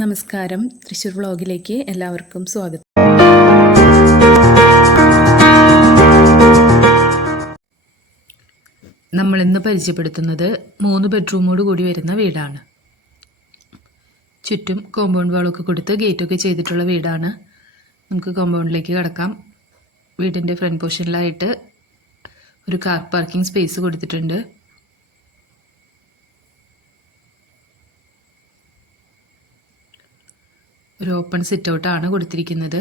നമസ്കാരം. തൃശ്ശൂർ വ്ളോഗിലേക്ക് എല്ലാവർക്കും സ്വാഗതം. നമ്മൾ ഇന്ന് പരിചയപ്പെടുത്തുന്നത് മൂന്ന് ബെഡ്റൂമോട് കൂടി വരുന്ന വീടാണ്. ചുറ്റും കോമ്പൗണ്ട് വാളൊക്കെ കൊടുത്ത് ഗേറ്റൊക്കെ ചെയ്തിട്ടുള്ള വീടാണ്. നമുക്ക് കോമ്പൗണ്ടിലേക്ക് കിടക്കാം. വീടിന്റെ ഫ്രണ്ട് പോർഷനിലായിട്ട് ഒരു കാർ പാർക്കിംഗ് സ്പേസ് കൊടുത്തിട്ടുണ്ട്. ഒരു ഓപ്പൺ സിറ്റ് ഔട്ടാണ് കൊടുത്തിരിക്കുന്നത്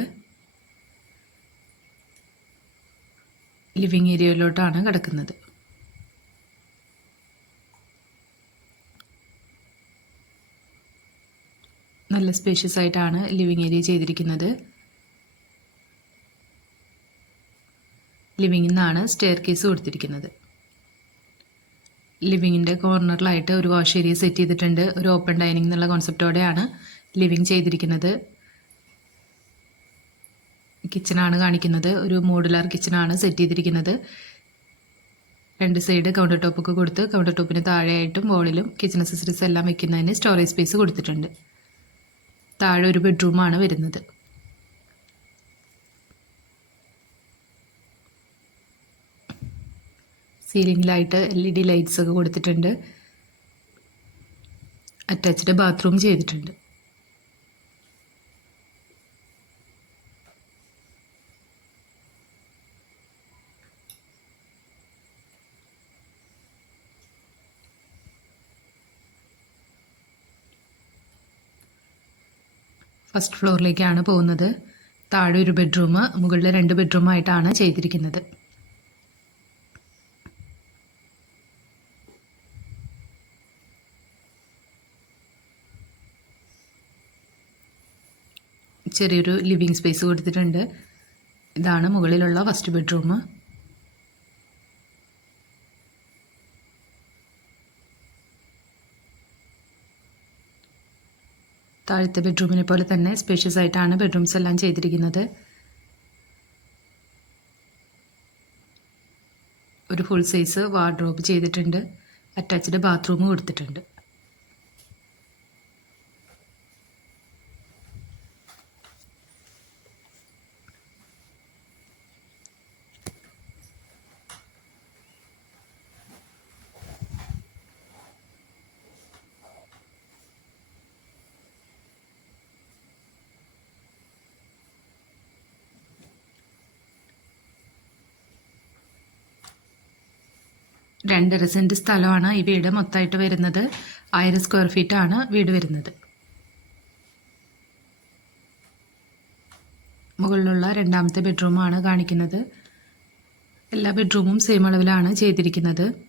ലിവിങ് ഏരിയയിലോട്ടാണ് കിടക്കുന്നത്. നല്ല സ്പേഷ്യസ് ആയിട്ടാണ് ലിവിങ് ഏരിയ ചെയ്തിരിക്കുന്നത്. ലിവിങ്ങിൽ നിന്നാണ് സ്റ്റെയർ കേസ് കൊടുത്തിരിക്കുന്നത് ലിവിങ്ങിന്റെ കോർണറിലായിട്ട് ഒരു വാഷ് ഏരിയ സെറ്റ് ചെയ്തിട്ടുണ്ട്. ഒരു ഓപ്പൺ ഡൈനിങ് എന്നുള്ള കോൺസെപ്റ്റോടെയാണ് ലിവിങ് ചെയ്തിരിക്കുന്നത്. കിച്ചണാണ് കാണിക്കുന്നത്. ഒരു മോഡുലാർ കിച്ചണാണ് സെറ്റ് ചെയ്തിരിക്കുന്നത്. രണ്ട് സൈഡ് കൗണ്ടർ ടോപ്പൊക്കെ കൊടുത്ത് കൗണ്ടർ ടോപ്പിന് താഴെയായിട്ടും വോളിലും കിച്ചൺ അസസറീസ് എല്ലാം വെക്കുന്നതിന് സ്റ്റോറേജ് സ്പേസ് കൊടുത്തിട്ടുണ്ട്. താഴെ ഒരു ബെഡ്റൂമാണ് വരുന്നത്. സീലിംഗിലായിട്ട് എൽ ഇ ഡി ലൈറ്റ്സ് ഒക്കെ കൊടുത്തിട്ടുണ്ട്. അറ്റാച്ച്ഡ് ബാത്റൂം ചെയ്തിട്ടുണ്ട്. ഫസ്റ്റ് ഫ്ലോറിലേക്കാണ് പോകുന്നത്. താഴെ ഒരു ബെഡ്റൂം മുകളിൽ രണ്ട് ബെഡ്റൂമായിട്ടാണ് ചെയ്തിരിക്കുന്നത്. ചെറിയൊരു ലിവിങ് സ്പേസ് കൊടുത്തിട്ടുണ്ട്. ഇതാണ് മുകളിലുള്ള ഫസ്റ്റ് ബെഡ്റൂം. താഴത്തെ ബെഡ്റൂമിനെ പോലെ തന്നെ സ്പേഷ്യസ് ആയിട്ടാണ് ബെഡ്റൂംസ് എല്ലാം ചെയ്തിരിക്കുന്നത്. ഒരു ഫുൾ സൈസ് വാർഡ്രോബ് ചെയ്തിട്ടുണ്ട്. അറ്റാച്ച്ഡ് ബാത്റൂം കൊടുത്തിട്ടുണ്ട് രണ്ടര സെന്റ് സ്ഥലമാണ് ഈ വീട് മൊത്തമായിട്ട് വരുന്നത്. ആയിരം സ്ക്വയർ ഫീറ്റ് ആണ് വീട് വരുന്നത്. മുകളിലുള്ള രണ്ടാമത്തെ ബെഡ്റൂമാണ് കാണിക്കുന്നത്. എല്ലാ ബെഡ്റൂമും സെയിം അളവിലാണ് ചെയ്തിരിക്കുന്നത്.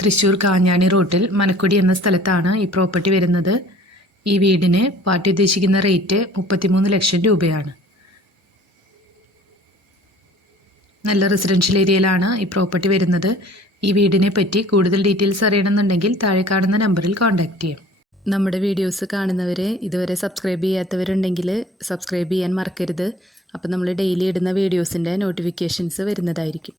തൃശ്ശൂർ കാഞ്ഞാണി റോട്ടിൽ മനക്കുടി എന്ന സ്ഥലത്താണ് ഈ പ്രോപ്പർട്ടി വരുന്നത്. ഈ വീടിന് പാർട്ടി ഉദ്ദേശിക്കുന്ന റേറ്റ് മുപ്പത്തിമൂന്ന് ലക്ഷം രൂപയാണ്. നല്ല റെസിഡൻഷ്യൽ ഏരിയയിലാണ് ഈ പ്രോപ്പർട്ടി വരുന്നത്. ഈ വീടിനെ പറ്റി കൂടുതൽ ഡീറ്റെയിൽസ് അറിയണമെന്നുണ്ടെങ്കിൽ താഴെ കാണുന്ന നമ്പറിൽ കോൺടാക്റ്റ് ചെയ്യാം. നമ്മുടെ വീഡിയോസ് കാണുന്നവരെ ഇതുവരെ സബ്സ്ക്രൈബ് ചെയ്യാത്തവരുണ്ടെങ്കിൽ സബ്സ്ക്രൈബ് ചെയ്യാൻ മറക്കരുത്. അപ്പോൾ നമ്മൾ ഡെയിലി ഇടുന്ന വീഡിയോസിന്റെ നോട്ടിഫിക്കേഷൻസ് വരുന്നതായിരിക്കും.